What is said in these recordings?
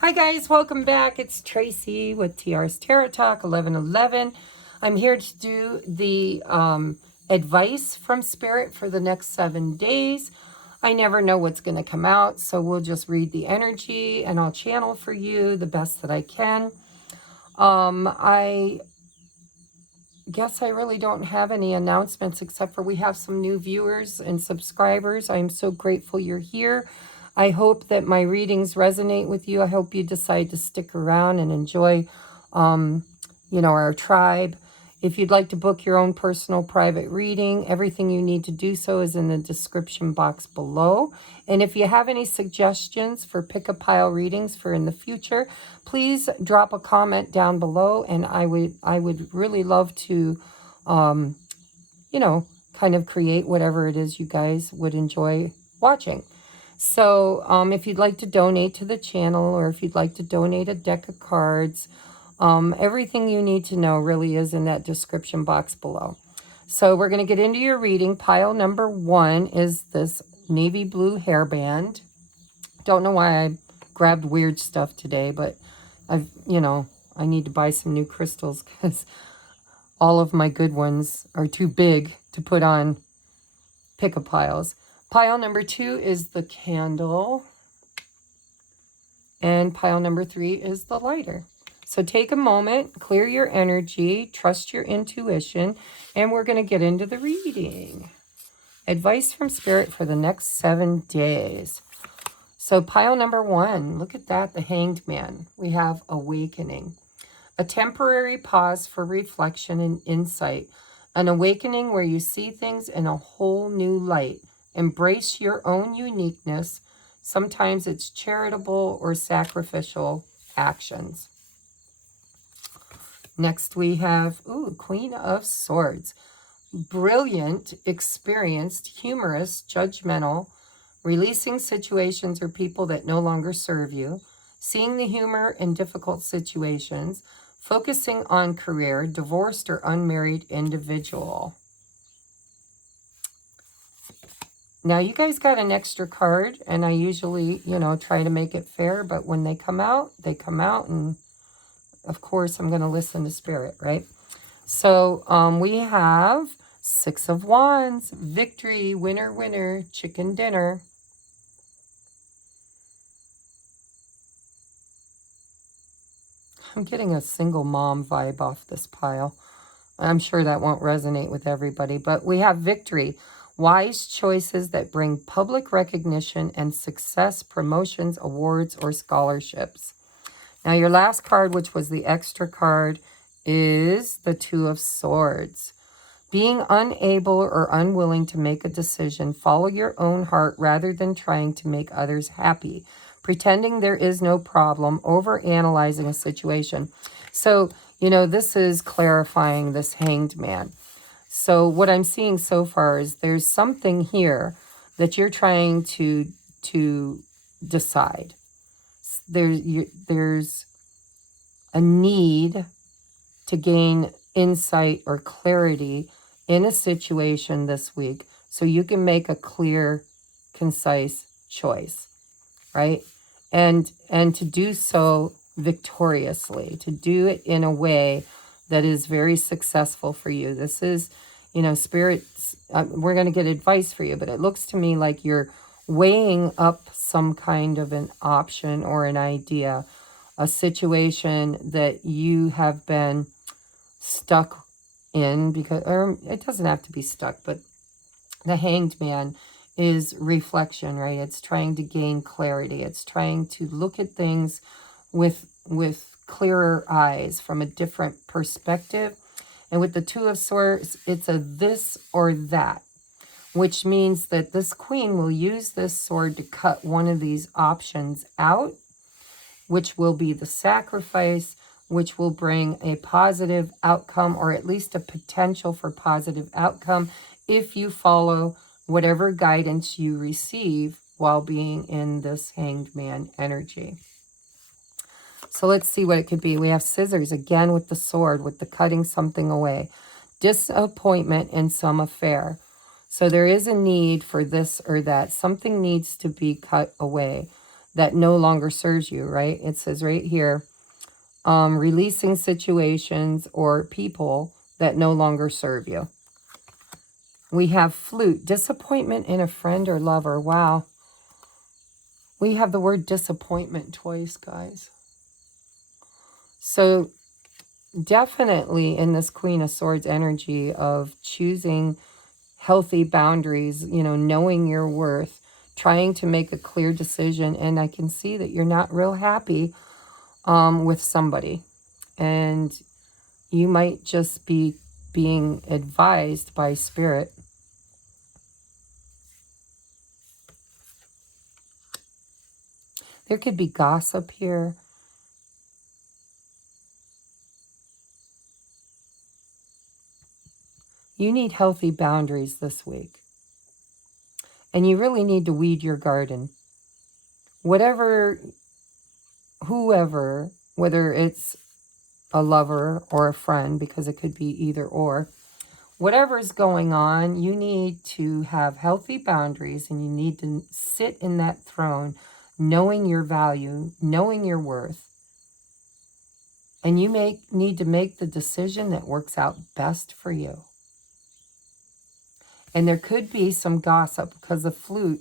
Hi guys, welcome back. It's Tracy with TR's Tarot Talk 1111. I'm here to do the advice from Spirit for the next 7 days. I never know what's going to come out, so we'll just read the energy and I'll channel for you the best that I can. I guess I really don't have any announcements except for we have some new viewers and subscribers. I'm so grateful you're here. I hope that my readings resonate with you. I hope you decide to stick around and enjoy, our tribe. If you'd like to book your own personal private reading, everything you need to do so is in the description box below. And if you have any suggestions for pick-a-pile readings for in the future, please drop a comment down below, and I would really love to, kind of create whatever it is you guys would enjoy watching. So if you'd like to donate to the channel, or if you'd like to donate a deck of cards, everything you need to know really is in that description box below. So we're going to get into your reading. Pile number 1 is this navy blue hairband. Don't know why I grabbed weird stuff today, but I need to buy some new crystals because all of my good ones are too big to put on pick-a-piles. Pile number 2 is the candle. And pile number 3 is the lighter. So take a moment, clear your energy, trust your intuition, and we're going to get into the reading. Advice from Spirit for the next 7 days. So pile number 1, look at that, the Hanged Man. We have awakening. A temporary pause for reflection and insight. An awakening where you see things in a whole new light. Embrace your own uniqueness. Sometimes it's charitable or sacrificial actions. Next we have, Queen of Swords. Brilliant, experienced, humorous, judgmental, releasing situations or people that no longer serve you, seeing the humor in difficult situations, focusing on career, divorced or unmarried individual. Now, you guys got an extra card, and I usually, try to make it fair, but when they come out, and of course, I'm going to listen to Spirit, right? So we have 6 of Wands, victory, winner, winner, chicken dinner. I'm getting a single mom vibe off this pile. I'm sure that won't resonate with everybody, but we have victory. Wise choices that bring public recognition and success, promotions, awards, or scholarships. Now, your last card, which was the extra card, is the 2 of Swords. Being unable or unwilling to make a decision, follow your own heart rather than trying to make others happy. Pretending there is no problem, overanalyzing a situation. So, this is clarifying this Hanged Man. So what I'm seeing so far is there's something here that you're trying to decide. There's a need to gain insight or clarity in a situation this week so you can make a clear, concise choice, right? And to do so victoriously, to do it in a way that is very successful for you. This is, Spirit's, we're going to get advice for you, but it looks to me like you're weighing up some kind of an option or an idea, a situation that you have been stuck in, because, or it doesn't have to be stuck, but the Hanged Man is reflection, right? It's trying to gain clarity. It's trying to look at things with clearer eyes from a different perspective. And with the 2 of Swords, it's a this or that, which means that this queen will use this sword to cut one of these options out, which will be the sacrifice, which will bring a positive outcome, or at least a potential for positive outcome if you follow whatever guidance you receive while being in this Hanged Man energy. So let's see what it could be. We have scissors again with the sword, with the cutting something away. Disappointment in some affair. So there is a need for this or that. Something needs to be cut away. that no longer serves you, right? It says right here, releasing situations or people that no longer serve you. We have flute, disappointment in a friend or lover. Wow. We have the word disappointment twice, guys. So definitely in this Queen of Swords energy of choosing healthy boundaries, you know, knowing your worth, trying to make a clear decision. And I can see that you're not real happy with somebody. And you might just be being advised by Spirit. There could be gossip here. You need healthy boundaries this week. And you really need to weed your garden. Whatever, whoever, whether it's a lover or a friend, because it could be either or, whatever's going on, you need to have healthy boundaries, and you need to sit in that throne knowing your value, knowing your worth. And you need to make the decision that works out best for you. And there could be some gossip, because the flute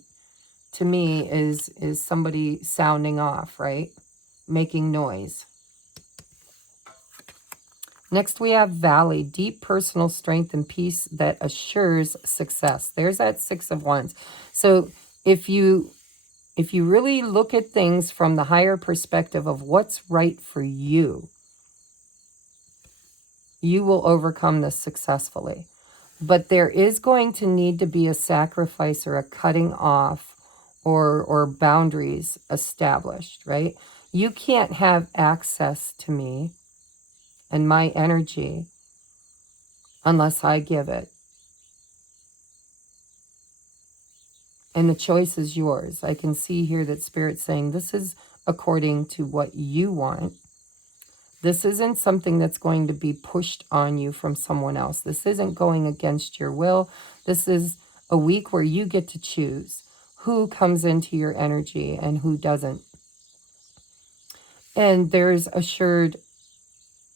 to me is somebody sounding off, right? Making noise. Next we have Valley, deep personal strength and peace that assures success. There's that Six of Wands. So if you really look at things from the higher perspective of what's right for you, you will overcome this successfully. But there is going to need to be a sacrifice or a cutting off or boundaries established, right? You can't have access to me and my energy unless I give it. And the choice is yours. I can see here that Spirit's saying this is according to what you want. This isn't something that's going to be pushed on you from someone else. This isn't going against your will. This is a week where you get to choose who comes into your energy and who doesn't. And there's assured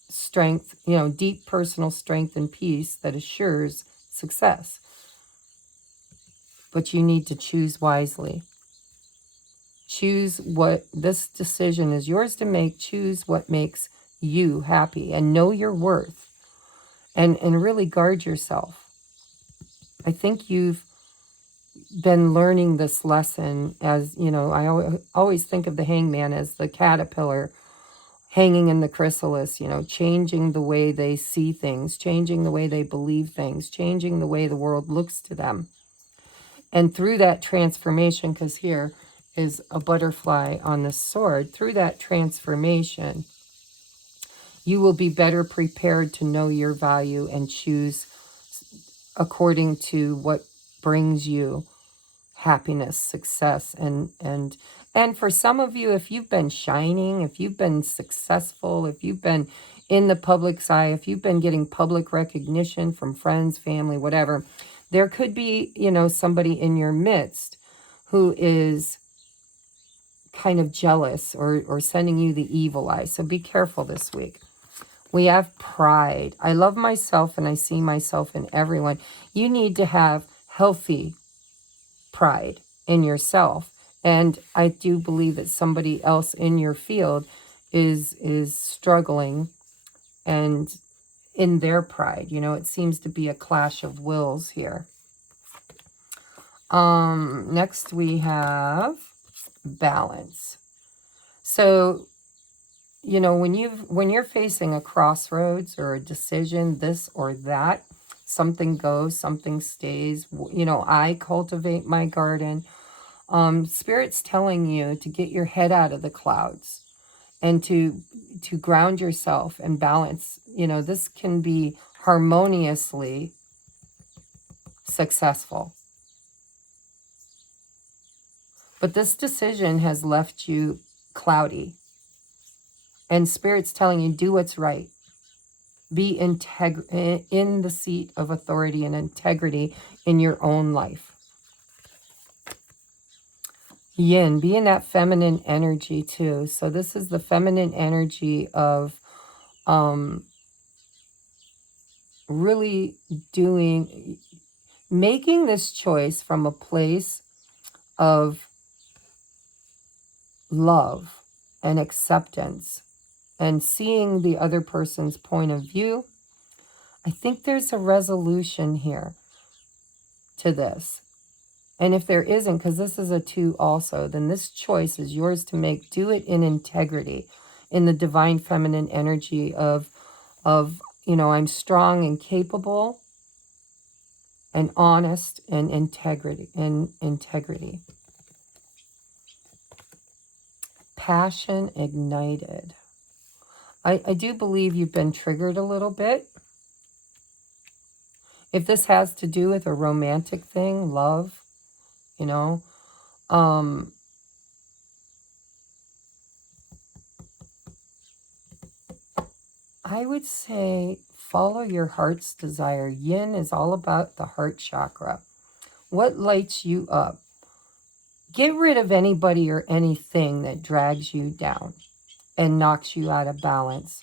strength, you know, deep personal strength and peace that assures success. But you need to choose wisely. Choose what, this decision is yours to make. Choose what makes you happy and know your worth, and really guard yourself. I think you've been learning this lesson, as you know, I always think of the hangman as the caterpillar hanging in the chrysalis, you know, changing the way they see things, changing the way they believe things, changing the way the world looks to them. And through that transformation, because here is a butterfly on the sword, through that transformation, you will be better prepared to know your value and choose according to what brings you happiness, success, and for some of you, if you've been shining, if you've been successful, if you've been in the public's eye, if you've been getting public recognition from friends, family, whatever, there could be, you know, somebody in your midst who is kind of jealous or sending you the evil eye. So be careful this week. We have pride. I love myself and I see myself in everyone. You need to have healthy pride in yourself. And I do believe that somebody else in your field is struggling and in their pride. You know, it seems to be a clash of wills here. Next we have balance. So, you know, when you're facing a crossroads or a decision, this or that, something goes, something stays. You know, I cultivate my garden. Spirit's telling you to get your head out of the clouds and to ground yourself and balance. You know, this can be harmoniously successful. But this decision has left you cloudy. And Spirit's telling you, do what's right. Be in the seat of authority and integrity in your own life. yin. Be in that feminine energy too. So this is the feminine energy of really making this choice from a place of love and acceptance and seeing the other person's point of view. I think there's a resolution here to this. And if there isn't, because this is a 2 also, then this choice is yours to make. Do it in integrity, in the divine feminine energy of I'm strong and capable and honest and integrity. Passion ignited. I do believe you've been triggered a little bit. If this has to do with a romantic thing, love, I would say follow your heart's desire. Yin is all about the heart chakra. What lights you up? Get rid of anybody or anything that drags you down and knocks you out of balance.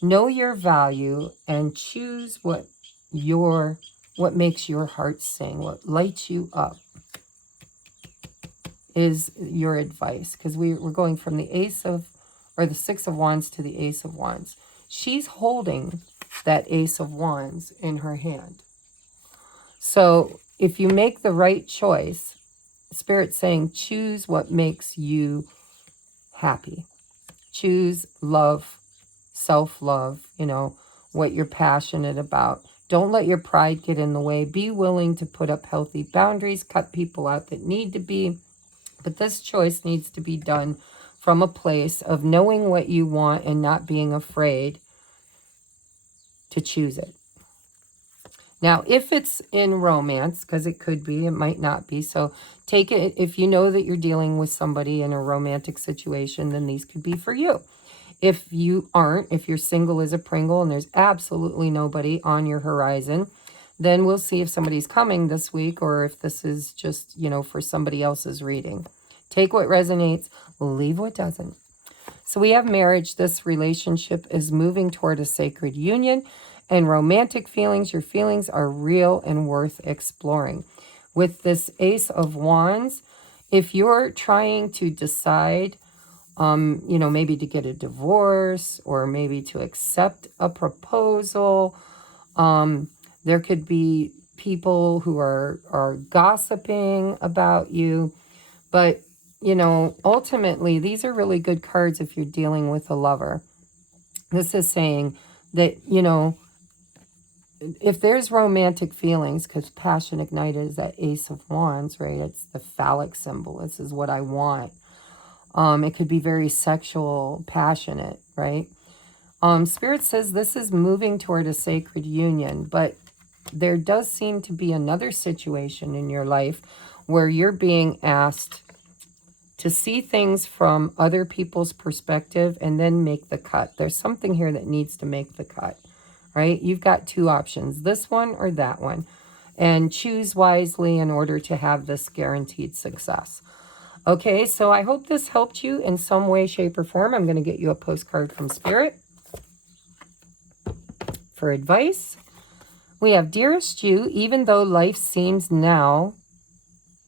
Know your value and choose what makes your heart sing, what lights you up is your advice. Because we're going from the the 6 of Wands to the Ace of Wands. She's holding that Ace of Wands in her hand. So if you make the right choice, Spirit's saying choose what makes you happy. Choose love, self-love, what you're passionate about. Don't let your pride get in the way. Be willing to put up healthy boundaries, cut people out that need to be. But this choice needs to be done from a place of knowing what you want and not being afraid to choose it. Now, if it's in romance, because it could be, it might not be. So take it, if you know that you're dealing with somebody in a romantic situation, then these could be for you. If you aren't, if you're single as a Pringle and there's absolutely nobody on your horizon, then we'll see if somebody's coming this week or if this is just, for somebody else's reading. Take what resonates, leave what doesn't. So we have marriage. This relationship is moving toward a sacred union. And romantic feelings, your feelings are real and worth exploring. With this Ace of Wands, if you're trying to decide, maybe to get a divorce or maybe to accept a proposal, there could be people who are gossiping about you. But, ultimately, these are really good cards if you're dealing with a lover. This is saying that, if there's romantic feelings, because passion ignited is that Ace of Wands, right? It's the phallic symbol. This is what I want. It could be very sexual, passionate, right? Spirit says this is moving toward a sacred union, but there does seem to be another situation in your life where you're being asked to see things from other people's perspective and then make the cut. There's something here that needs to make the cut, right? You've got 2 options, this one or that one, and choose wisely in order to have this guaranteed success. Okay, so I hope this helped you in some way, shape, or form. I'm going to get you a postcard from Spirit for advice. We have, dearest you, even though life seems now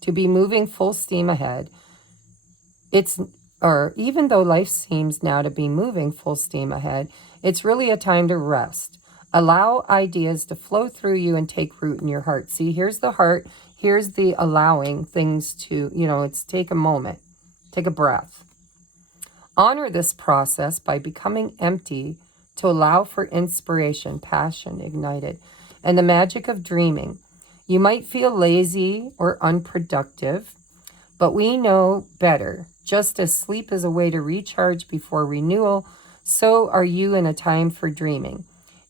to be moving full steam ahead, even though life seems now to be moving full steam ahead, it's really a time to rest. Allow ideas to flow through you and take root in your heart. See, here's the heart. Here's the allowing things to, it's take a moment. Take a breath. Honor this process by becoming empty to allow for inspiration, passion ignited, and the magic of dreaming. You might feel lazy or unproductive, but we know better. Just as sleep is a way to recharge before renewal, so are you in a time for dreaming.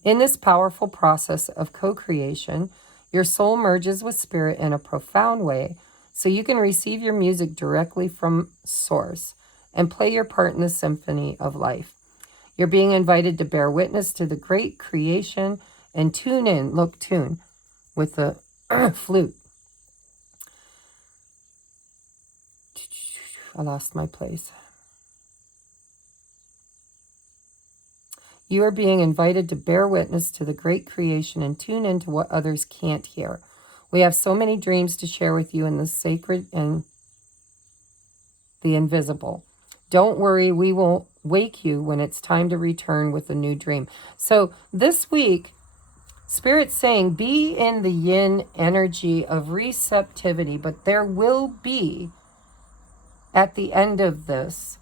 In this powerful process of co-creation, your soul merges with spirit in a profound way, so you can receive your music directly from source and play your part in the symphony of life. You're being invited to bear witness to the great creation and tune with the flute. I lost my place. You are being invited to bear witness to the great creation and tune into what others can't hear. We have so many dreams to share with you in the sacred and the invisible. Don't worry, we will wake you when it's time to return with a new dream. So this week, Spirit's saying be in the yin energy of receptivity, but there will be, at the end of this,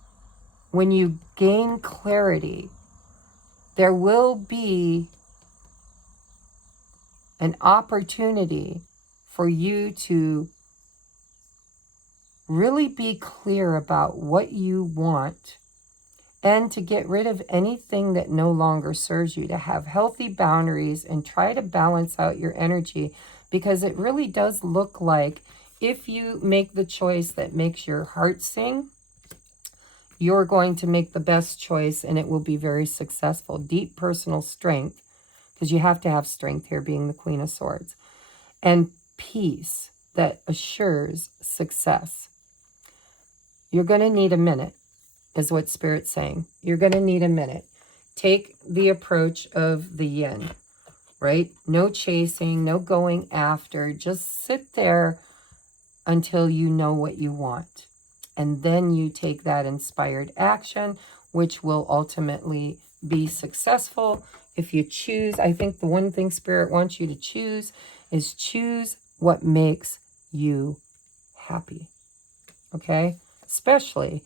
when you gain clarity, there will be an opportunity for you to really be clear about what you want and to get rid of anything that no longer serves you, to have healthy boundaries and try to balance out your energy, because it really does look like if you make the choice that makes your heart sing, you're going to make the best choice and it will be very successful. Deep personal strength, because you have to have strength here, being the Queen of Swords, and peace that assures success. You're going to need a minute, is what Spirit's saying. You're going to need a minute. Take the approach of the yin, right? No chasing, no going after. Just sit there until you know what you want. And then you take that inspired action, which will ultimately be successful. If you choose, I think the one thing Spirit wants you to choose is choose what makes you happy. Okay? Especially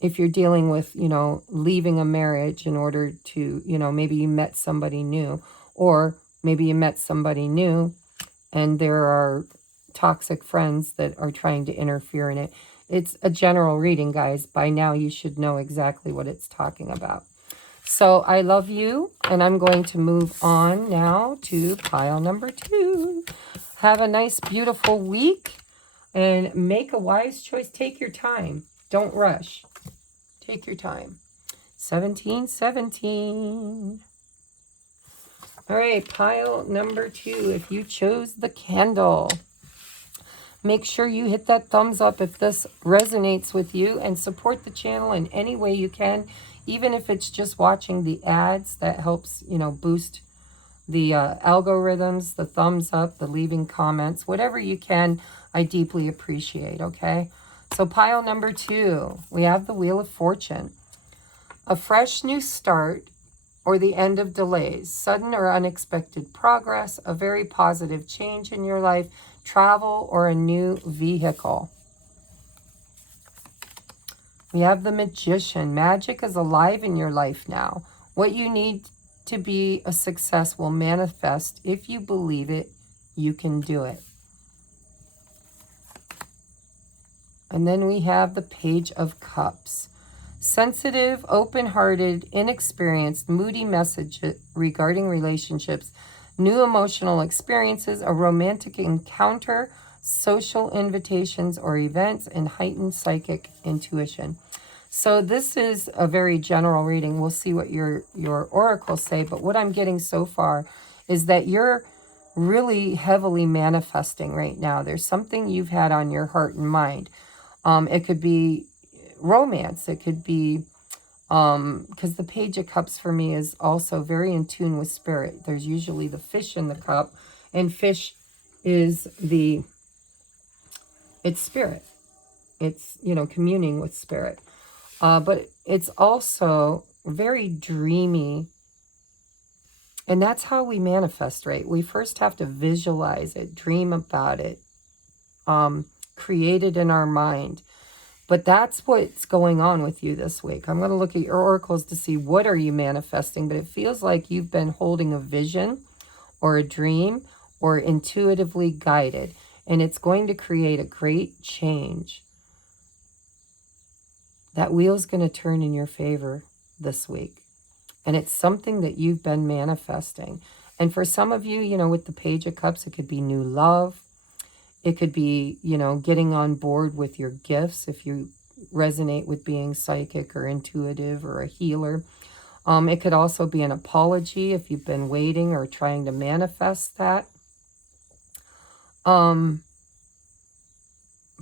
if you're dealing with, leaving a marriage in order to, maybe you met somebody new, or maybe you met somebody new and there are toxic friends that are trying to interfere in it. It's a general reading, guys. By now you should know exactly what it's talking about. So I love you, and I'm going to move on now to pile number 2. Have a nice, beautiful week, and make a wise choice. Take your time. Don't rush. Take your time. 1717. All right, pile number 2. If you chose the candle, make sure you hit that thumbs up if this resonates with you, and support the channel in any way you can, even if it's just watching the ads. That helps, boost the algorithms, the thumbs up, the leaving comments, whatever you can, I deeply appreciate, okay? So pile number 2, we have the Wheel of Fortune. A fresh new start or the end of delays, sudden or unexpected progress, a very positive change in your life, travel, or a new vehicle. We have the Magician. Magic is alive in your life now. What you need to be a success will manifest. If you believe it, you can do it. And then we have the Page of Cups. Sensitive, open-hearted, inexperienced, moody message regarding relationships, new emotional experiences, a romantic encounter, social invitations or events, and heightened psychic intuition. So this is a very general reading. We'll see what your oracles say, but what I'm getting so far is that you're really heavily manifesting right now. There's something you've had on your heart and mind. It could be romance. It could be, because the Page of Cups for me is also very in tune with Spirit. There's usually the fish in the cup, and fish is it's Spirit. It's, communing with Spirit. But it's also very dreamy. And that's how we manifest, right? We first have to visualize it, dream about it, create it in our mind. But that's what's going on with you this week. I'm going to look at your oracles to see what are you manifesting. But it feels like you've been holding a vision or a dream or intuitively guided. And it's going to create a great change. That wheel's going to turn in your favor this week. And it's something that you've been manifesting. And for some of you, with the Page of Cups, it could be new love. It could be, getting on board with your gifts if you resonate with being psychic or intuitive or a healer. It could also be an apology if you've been waiting or trying to manifest that.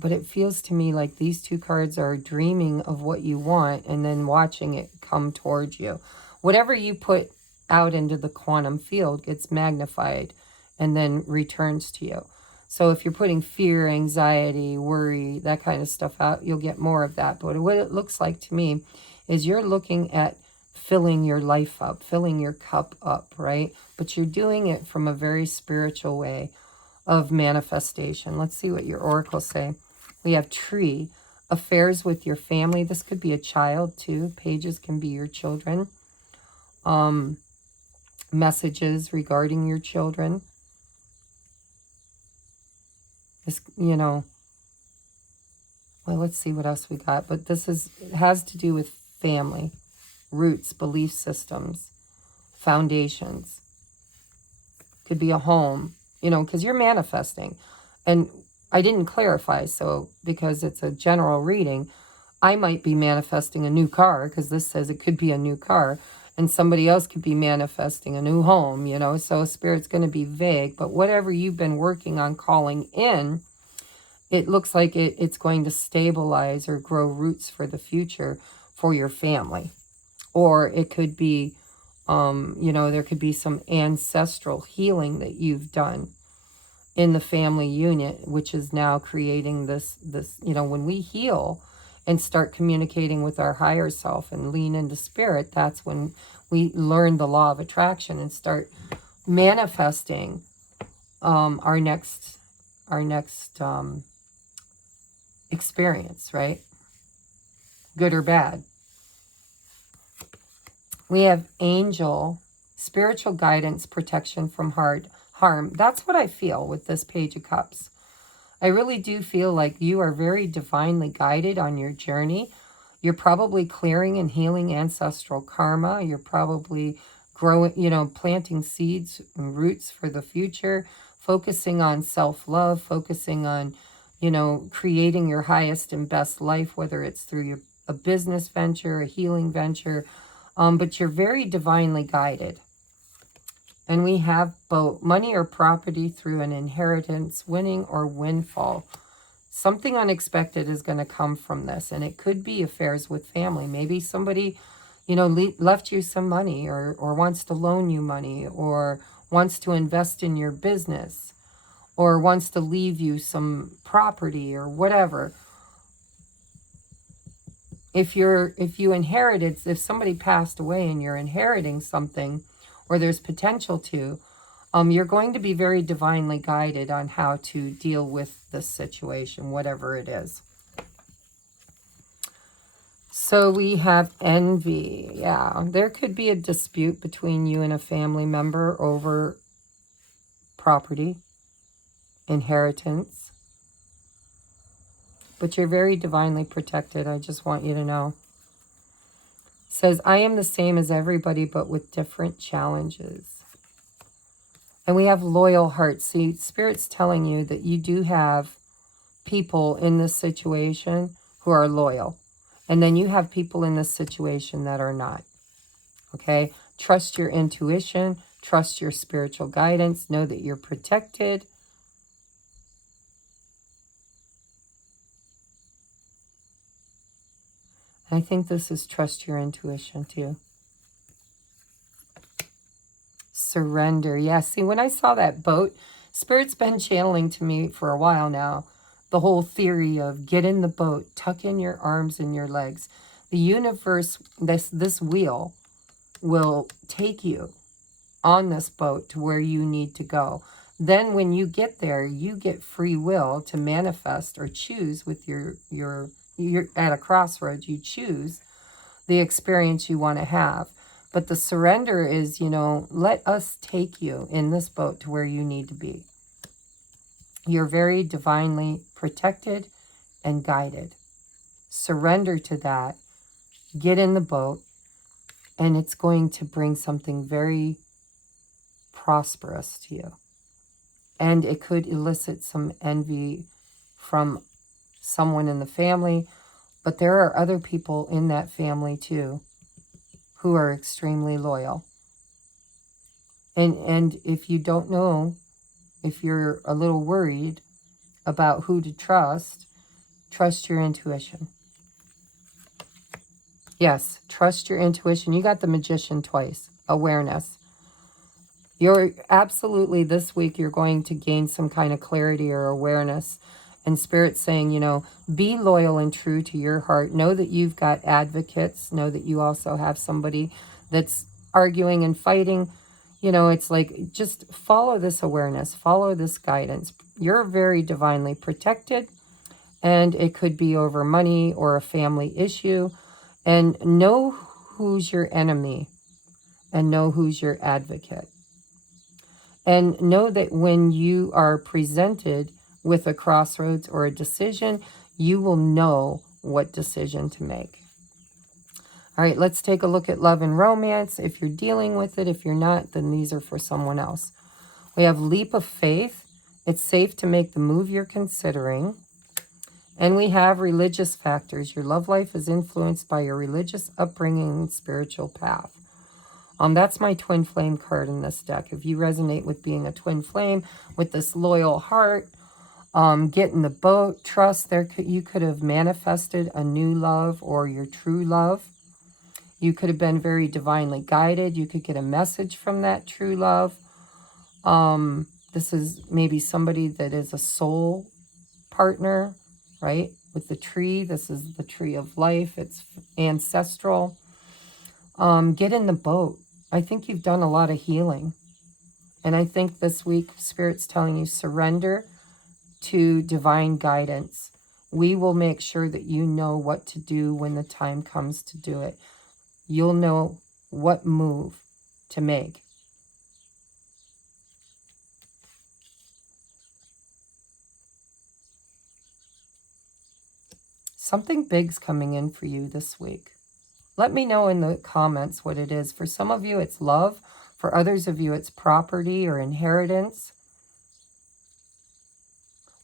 But it feels to me like these two cards are dreaming of what you want and then watching it come towards you. Whatever you put out into the quantum field gets magnified and then returns to you. So if you're putting fear, anxiety, worry, that kind of stuff out, you'll get more of that. But what it looks like to me is you're looking at filling your life up, filling your cup up, right? But you're doing it from a very spiritual way of manifestation. Let's see what your oracles say. We have tree, affairs with your family. This could be a child too. Pages can be your children. Messages regarding your children. This, you know, well, let's see what else we got. But this has to do with family, roots, belief systems, foundations. Could be a home, you know, because you're manifesting. And I didn't clarify, so because it's a general reading, I might be manifesting a new car, because this says it could be a new car, and somebody else could be manifesting a new home, you know, so Spirit's going to be vague. But whatever you've been working on calling in, it looks like it's going to stabilize or grow roots for the future for your family. Or it could be, you know, there could be some ancestral healing that you've done in the family unit, which is now creating this, you know, when we heal and start communicating with our higher self and lean into spirit, that's when we learn the law of attraction and start manifesting our next experience, right? Good or bad. We have angel, spiritual guidance, protection from harm. That's what I feel with this Page of Cups. I really do feel like you are very divinely guided on your journey. You're probably clearing and healing ancestral karma. You're probably growing, you know, planting seeds and roots for the future, focusing on self-love, focusing on, you know, creating your highest and best life, whether it's through a business venture, a healing venture, but you're very divinely guided. And we have both money or property through an inheritance, winning or windfall. Something unexpected is going to come from this. And it could be affairs with family. Maybe somebody, you know, left you some money or wants to loan you money or wants to invest in your business or wants to leave you some property or whatever. If you inherited, if somebody passed away and you're inheriting something, or there's potential to, you're going to be very divinely guided on how to deal with this situation, whatever it is. So we have envy. Yeah, there could be a dispute between you and a family member over property, inheritance. But you're very divinely protected. I just want you to know. It says, I am the same as everybody, but with different challenges. And we have loyal hearts. See, Spirit's telling you that you do have people in this situation who are loyal. And then you have people in this situation that are not. Okay? Trust your intuition. Trust your spiritual guidance. Know that you're protected. I think this is trust your intuition too. Surrender. Yeah, see, when I saw that boat, Spirit's been channeling to me for a while now. The whole theory of get in the boat, tuck in your arms and your legs. The universe, this wheel will take you on this boat to where you need to go. Then when you get there, you get free will to manifest or choose with you're at a crossroads, you choose the experience you want to have. But the surrender is, you know, let us take you in this boat to where you need to be. You're very divinely protected and guided. Surrender to that. Get in the boat, and it's going to bring something very prosperous to you. And it could elicit some envy from someone in the family, but there are other people in that family too who are extremely loyal. And if you don't know, if you're a little worried about who to trust, Trust your intuition. Yes, trust your intuition. You got the Magician twice. Awareness. You're absolutely, this week, you're going to gain some kind of clarity or awareness. And Spirit's saying, you know, be loyal and true to your heart. Know that you've got advocates. Know that you also have somebody that's arguing and fighting. You know, it's like, just follow this awareness. Follow this guidance. You're very divinely protected. And it could be over money or a family issue. And know who's your enemy and know who's your advocate. And know that when you are presented with a crossroads or a decision, you will know what decision to make. All right, let's take a look at love and romance. If you're dealing with it, if you're not, then these are for someone else. We have leap of faith. It's safe to make the move you're considering. And we have religious factors. Your love life is influenced by your religious upbringing and spiritual path. That's my twin flame card in this deck. If you resonate with being a twin flame, with this loyal heart, get in the boat, trust. You could have manifested a new love or your true love. You could have been very divinely guided. You could get a message from that true love. This is maybe somebody that is a soul partner, right? With the tree, this is the tree of life. It's ancestral. Get in the boat. I think you've done a lot of healing. And I think this week, Spirit's telling you, surrender to divine guidance. We will make sure that you know what to do when the time comes to do it. You'll know what move to make. Something big's coming in for you this week. Let me know in the comments what it is. For some of you, it's love. For others of you, it's property or inheritance.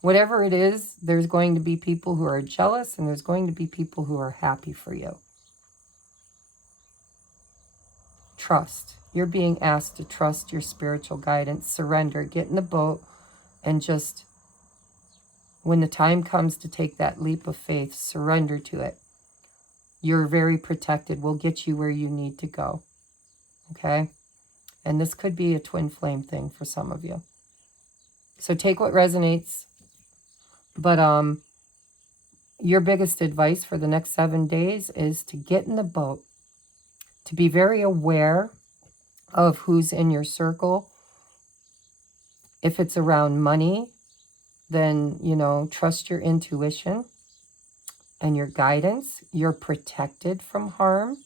Whatever it is, there's going to be people who are jealous and there's going to be people who are happy for you. Trust. You're being asked to trust your spiritual guidance. Surrender. Get in the boat and just, when the time comes to take that leap of faith, surrender to it. You're very protected. We'll get you where you need to go. Okay? And this could be a twin flame thing for some of you. So take what resonates. But your biggest advice for the next 7 days is to get in the boat. To be very aware of who's in your circle. If it's around money, then, you know, trust your intuition and your guidance. You're protected from harm.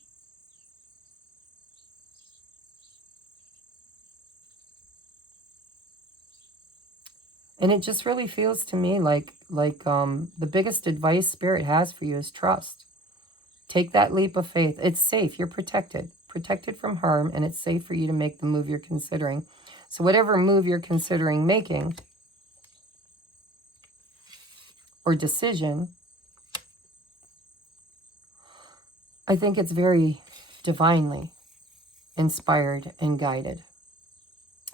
And it just really feels to me like the biggest advice Spirit has for you is trust. Take that leap of faith. It's safe. You're protected. Protected from harm, and it's safe for you to make the move you're considering. So whatever move you're considering making or decision, I think it's very divinely inspired and guided.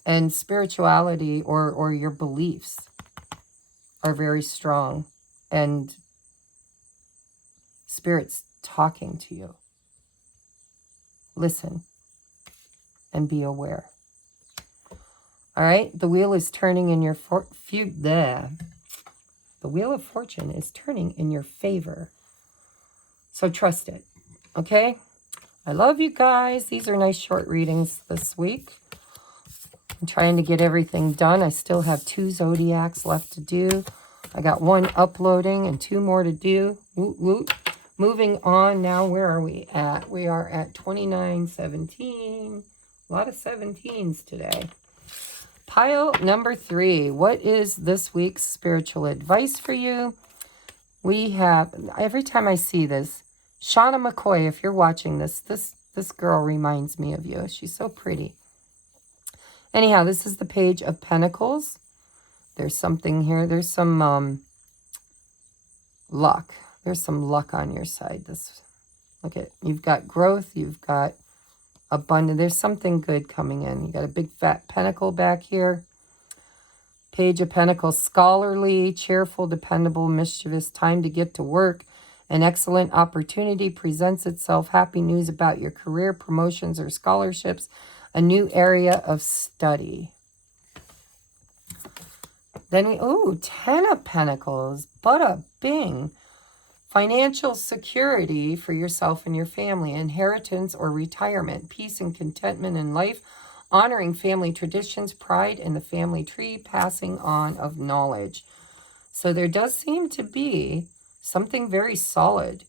And spirituality or your beliefs are very strong. And Spirit's talking to you. Listen and be aware. All right, the wheel is turning in your the wheel of fortune is turning in your favor. So trust it. Okay? I love you guys. These are nice short readings this week. I'm trying to get everything done. I still have 2 zodiacs left to do. I got 1 uploading and 2 more to do. Woot woot. Moving on now, where are we at? We are at 2917. A lot of 17s today. Pile number 3. What is this week's spiritual advice for you? We have, every time I see this, Shauna McCoy, if you're watching this girl reminds me of you. She's so pretty. Anyhow, this is the Page of Pentacles. There's something here. There's some luck. There's some luck on your side. Look at, you've got growth. You've got abundance. There's something good coming in. You got a big fat pentacle back here. Page of Pentacles, scholarly, cheerful, dependable, mischievous, time to get to work. An excellent opportunity presents itself. Happy news about your career, promotions, or scholarships. A new area of study. Then we, ooh, 10 of Pentacles. Bada bing. Financial security for yourself and your family. Inheritance or retirement. Peace and contentment in life. Honoring family traditions. Pride in the family tree. Passing on of knowledge. So there does seem to be something very solid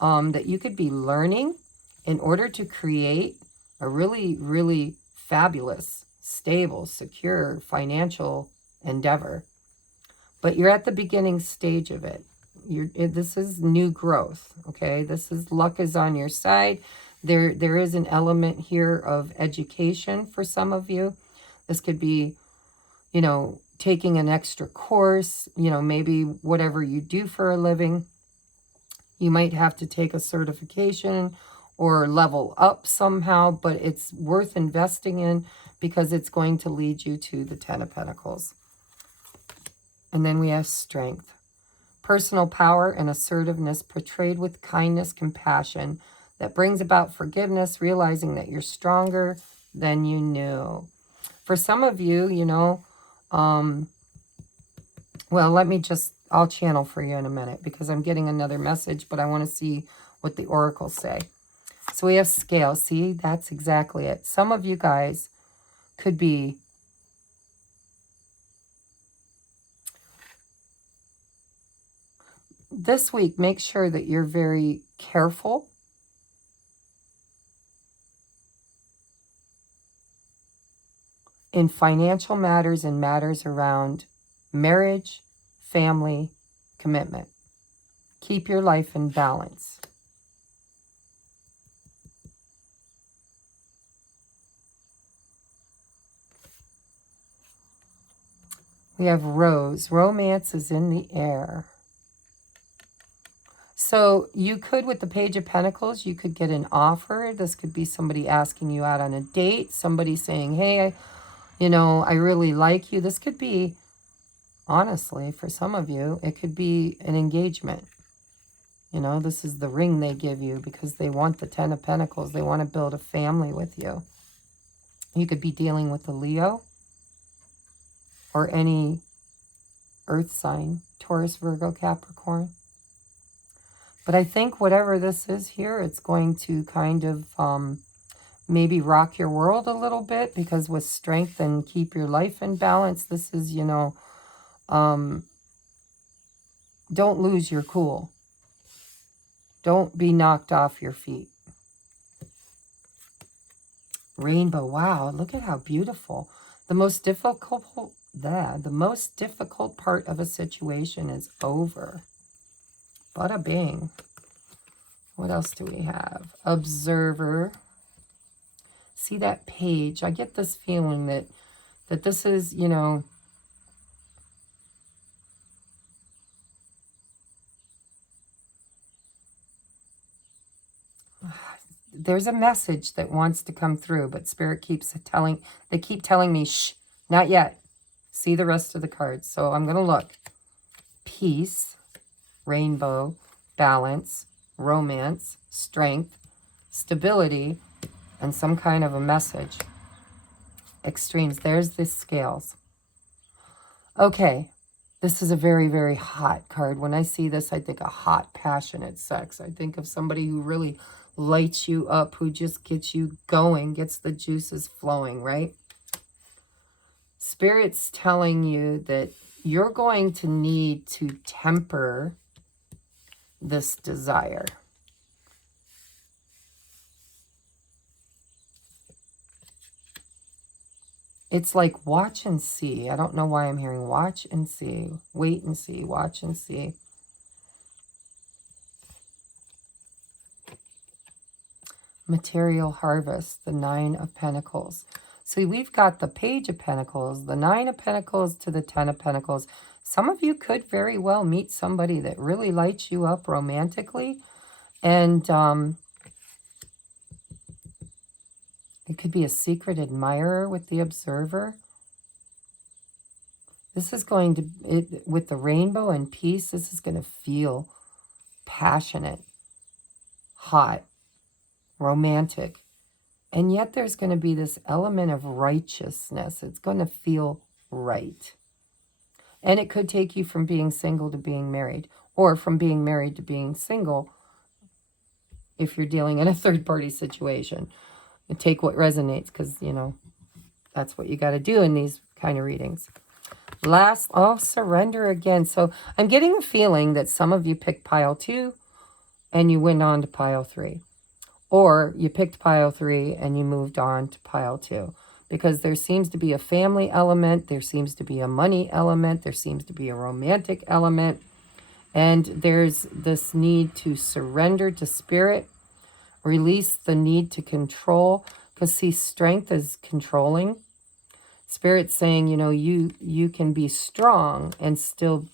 that you could be learning in order to create a really, really fabulous, stable, secure financial endeavor. But you're at the beginning stage of it. This is new growth, okay? This is luck is on your side. There is an element here of education for some of you. This could be, you know, taking an extra course, you know, maybe whatever you do for a living. You might have to take a certification or level up somehow, but it's worth investing in because it's going to lead you to the 10 of Pentacles. And then we have strength. Personal power and assertiveness portrayed with kindness, compassion that brings about forgiveness, realizing that you're stronger than you knew. For some of you, you know, well, I'll channel for you in a minute because I'm getting another message, but I want to see what the oracles say. So we have scale. See, that's exactly it. Some of you guys could be this week, make sure that you're very careful in financial matters and matters around marriage, family, commitment. Keep your life in balance. We have Rose. Romance is in the air. So you could, with the Page of Pentacles, you could get an offer. This could be somebody asking you out on a date. Somebody saying, hey, you know, I really like you. This could be, honestly, for some of you, it could be an engagement. You know, this is the ring they give you because they want the 10 of Pentacles. They want to build a family with you. You could be dealing with a Leo or any earth sign, Taurus, Virgo, Capricorn. But I think whatever this is here, it's going to kind of maybe rock your world a little bit because with strength and keep your life in balance, this is, you know, don't lose your cool. Don't be knocked off your feet. Rainbow, wow, look at how beautiful. The most difficult part of a situation is over. Bada bing. What else do we have? Observer. See that page? I get this feeling that this is, you know, there's a message that wants to come through, but Spirit keeps telling, they keep telling me, shh, not yet. See the rest of the cards. So I'm going to look. Peace, rainbow, balance, romance, strength, stability, and some kind of a message. Extremes. There's the scales. Okay. This is a very, very hot card. When I see this, I think of hot, passionate sex. I think of somebody who really lights you up, who just gets you going, gets the juices flowing, right? Spirit's telling you that you're going to need to temper this desire. It's like watch and see. I don't know why I'm hearing watch and see. Wait and see. Watch and see. Material harvest, the 9 of Pentacles. See, we've got the Page of Pentacles, the 9 of Pentacles to the 10 of Pentacles. Some of you could very well meet somebody that really lights you up romantically. And it could be a secret admirer with the Observer. This is going to, with the rainbow and peace, this is going to feel passionate, hot, romantic. And yet there's going to be this element of righteousness. It's going to feel right. And it could take you from being single to being married, or from being married to being single if you're dealing in a third-party situation. And take what resonates, because, you know, that's what you got to do in these kind of readings. Last, surrender again. So I'm getting a feeling that some of you picked pile 2 and you went on to pile 3. Or you picked pile 3 and you moved on to pile 2. Because there seems to be a family element, there seems to be a money element, there seems to be a romantic element. And there's this need to surrender to spirit, release the need to control. Because see, strength is controlling. Spirit's saying, you know, you can be strong and still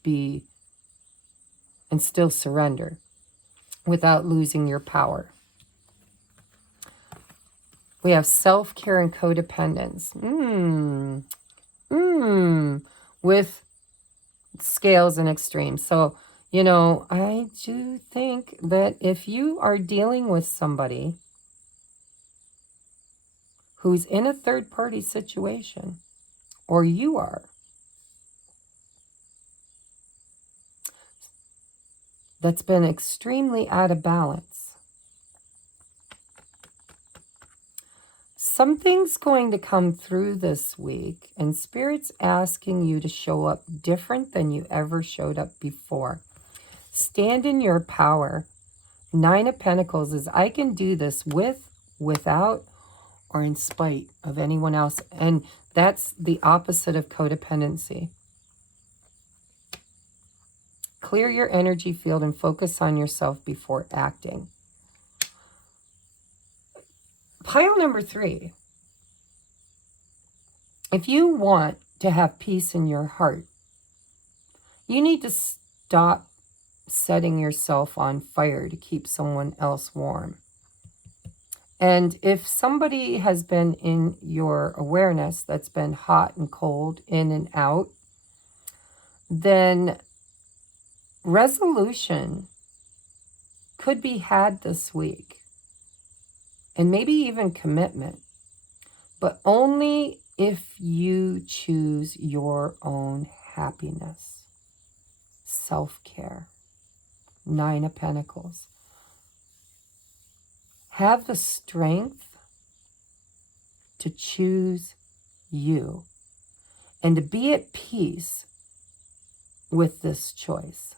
surrender without losing your power. We have self-care and codependence. With scales and extremes. So, you know, I do think that if you are dealing with somebody who's in a third-party situation, or you are, that's been extremely out of balance, something's going to come through this week, and Spirit's asking you to show up different than you ever showed up before. Stand in your power. 9 of Pentacles is, I can do this with, without, or in spite of anyone else. And that's the opposite of codependency. Clear your energy field and focus on yourself before acting. Pile number 3. If you want to have peace in your heart, you need to stop setting yourself on fire to keep someone else warm. And if somebody has been in your awareness that's been hot and cold, in and out, then resolution could be had this week. And maybe even commitment. But only if you choose your own happiness. Self-care. 9 of Pentacles. Have the strength to choose you and to be at peace with this choice.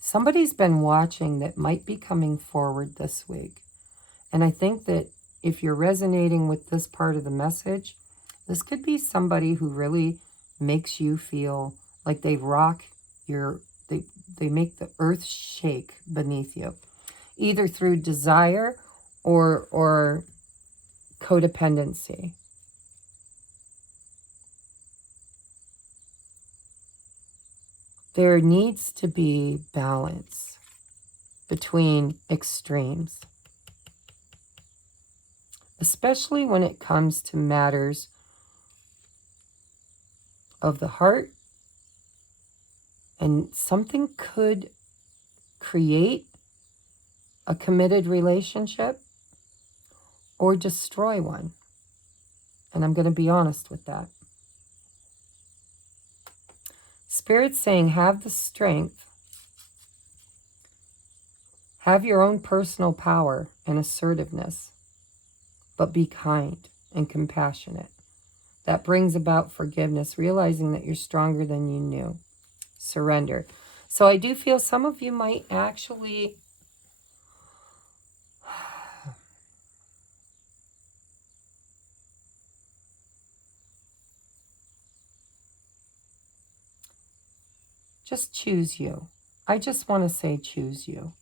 Somebody's been watching that might be coming forward this week. And I think that if you're resonating with this part of the message, this could be somebody who really makes you feel like they rock your, they make the earth shake beneath you. Either through desire or codependency. There needs to be balance between extremes. Especially when it comes to matters of the heart. And something could create a committed relationship or destroy one. And I'm going to be honest with that. Spirit's saying, have the strength, have your own personal power and assertiveness, but be kind and compassionate. That brings about forgiveness, realizing that you're stronger than you knew. Surrender. So I do feel some of you might actually just choose you. I just want to say choose you.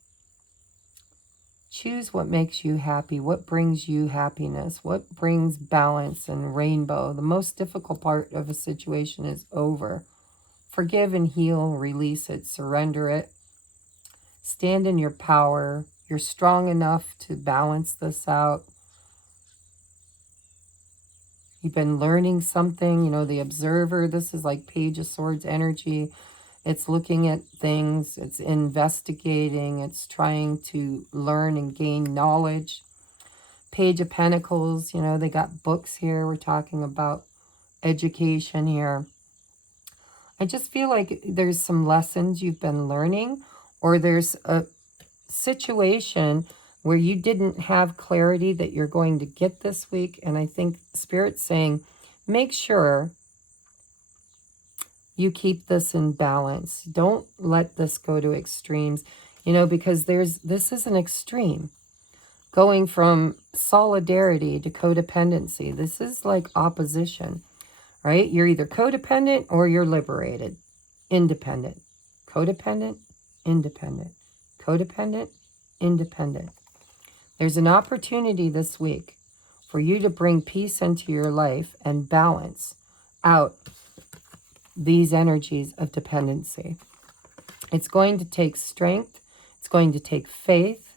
Choose what makes you happy, what brings you happiness, what brings balance and rainbow. The most difficult part of a situation is over. Forgive and heal, release it, surrender it. Stand in your power. You're strong enough to balance this out. You've been learning something, you know, the observer. This is like Page of Swords energy. It's looking at things. It's investigating. It's trying to learn and gain knowledge. Page of Pentacles, you know, they got books here. We're talking about education here. I just feel like there's some lessons you've been learning, or there's a situation where you didn't have clarity that you're going to get this week. And I think Spirit's saying, make sure you keep this in balance. Don't let this go to extremes, you know, because this is an extreme. Going from solidarity to codependency. This is like opposition, right? You're either codependent or you're liberated. Independent. Codependent, independent. Codependent, independent. There's an opportunity this week for you to bring peace into your life and balance out these energies of dependency. It's going to take strength. It's going to take faith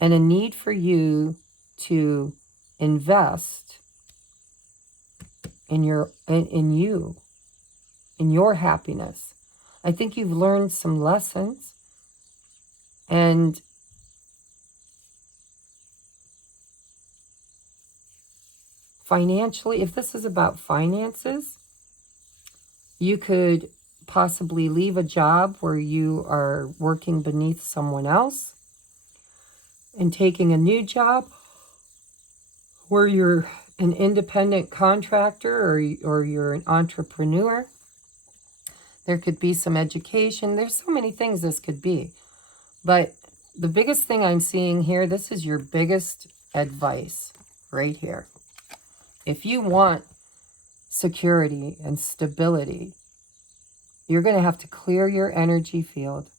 and a need for you to invest in your happiness. I think you've learned some lessons, and financially, if this is about finances, you could possibly leave a job where you are working beneath someone else and taking a new job where you're an independent contractor, or you're an entrepreneur. There could be some education. There's so many things this could be. But the biggest thing I'm seeing here, this is your biggest advice right here. If you want security and stability, you're going to have to clear your energy field.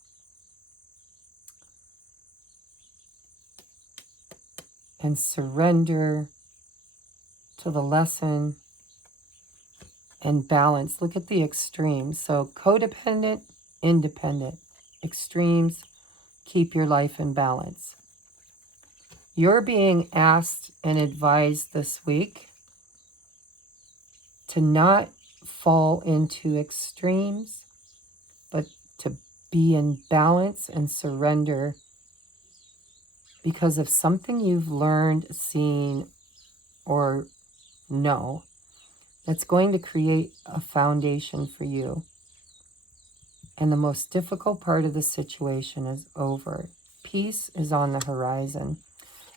And surrender to the lesson and balance. Look at the extremes. So codependent, independent. Extremes, keep your life in balance. You're being asked and advised this week to not fall into extremes, but to be in balance and surrender because of something you've learned, seen, or know that's going to create a foundation for you. And the most difficult part of the situation is over. Peace is on the horizon,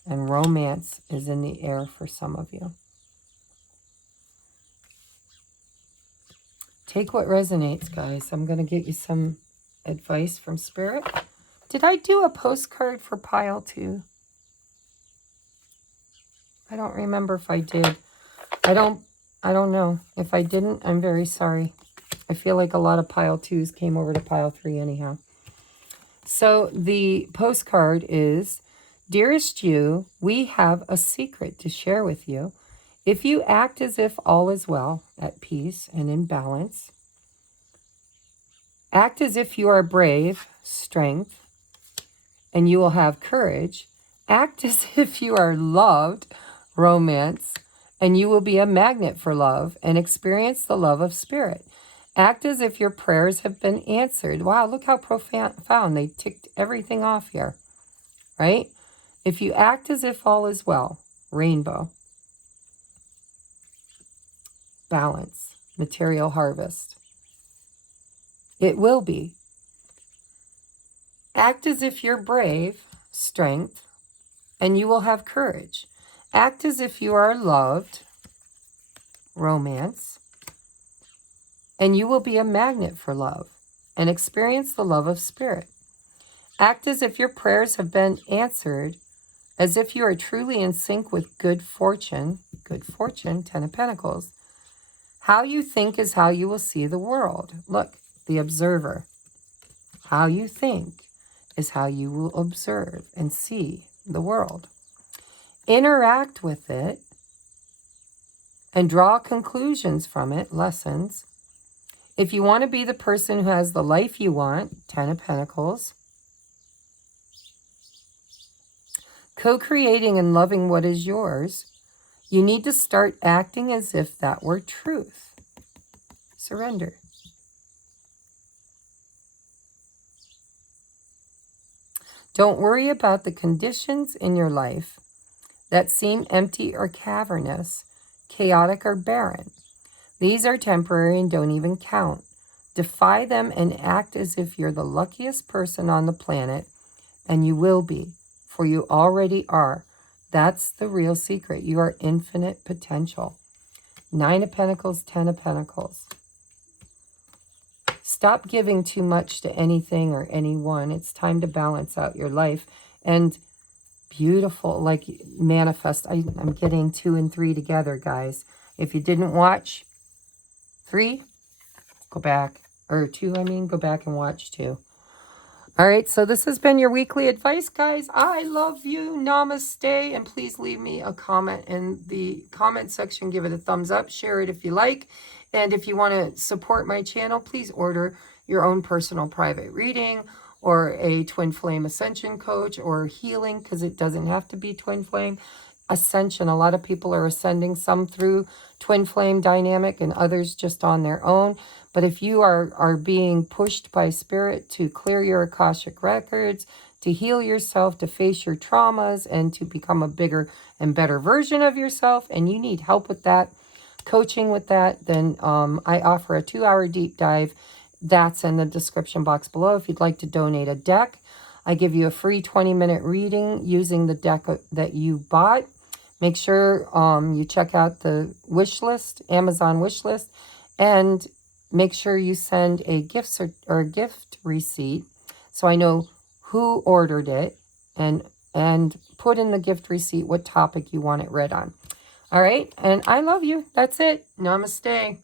and romance is in the air for some of you. Take what resonates, guys. I'm going to get you some advice from Spirit. Did I do a postcard for pile 2? I don't remember if I did. I don't know. If I didn't, I'm very sorry. I feel like a lot of pile 2s came over to pile 3 anyhow. So the postcard is, Dearest you, we have a secret to share with you. If you act as if all is well, at peace and in balance, act as if you are brave, strength, and you will have courage. Act as if you are loved, romance, and you will be a magnet for love and experience the love of Spirit. Act as if your prayers have been answered. Wow, look how profound. They ticked everything off here, right? If you act as if all is well, rainbow. Balance, material harvest. It will be. Act as if you're brave, strength, and you will have courage. Act as if you are loved, romance, and you will be a magnet for love and experience the love of Spirit. Act as if your prayers have been answered, as if you are truly in sync with good fortune, 10 of Pentacles. How you think is how you will see the world. Look, the observer. How you think is how you will observe and see the world. Interact with it and draw conclusions from it, lessons. If you want to be the person who has the life you want, 10 of Pentacles, co-creating and loving what is yours, You need to start acting as if that were truth. Surrender. Don't worry about the conditions in your life that seem empty or cavernous, chaotic or barren. These are temporary and don't even count. Defy them and act as if you're the luckiest person on the planet, and you will be, for you already are. That's the real secret. You are infinite potential. 9 of Pentacles, 10 of Pentacles. Stop giving too much to anything or anyone. It's time to balance out your life. And beautiful, like manifest. I'm getting 2 and 3 together, guys. If you didn't watch 3, go back. Or 2, I mean, go back and watch 2. All right, so this has been your weekly advice, guys. I love you. Namaste. And please leave me a comment in the comment section. Give it a thumbs up. Share it if you like. And if you want to support my channel, please order your own personal private reading or a twin flame ascension coach or healing, because it doesn't have to be twin flame. Ascension, a lot of people are ascending, some through twin flame dynamic and others just on their own. But if you are being pushed by spirit to clear your Akashic records, to heal yourself, to face your traumas, and to become a bigger and better version of yourself, and you need help with that, coaching with that, then I offer a 2-hour deep dive. That's in the description box below. If you'd like to donate a deck, I give you a free 20-minute reading using the deck that you bought. Make sure you check out the wish list, Amazon wish list, and make sure you send a gift or a gift receipt so I know who ordered it, and put in the gift receipt what topic you want it read on. All right, and I love you. That's it. Namaste.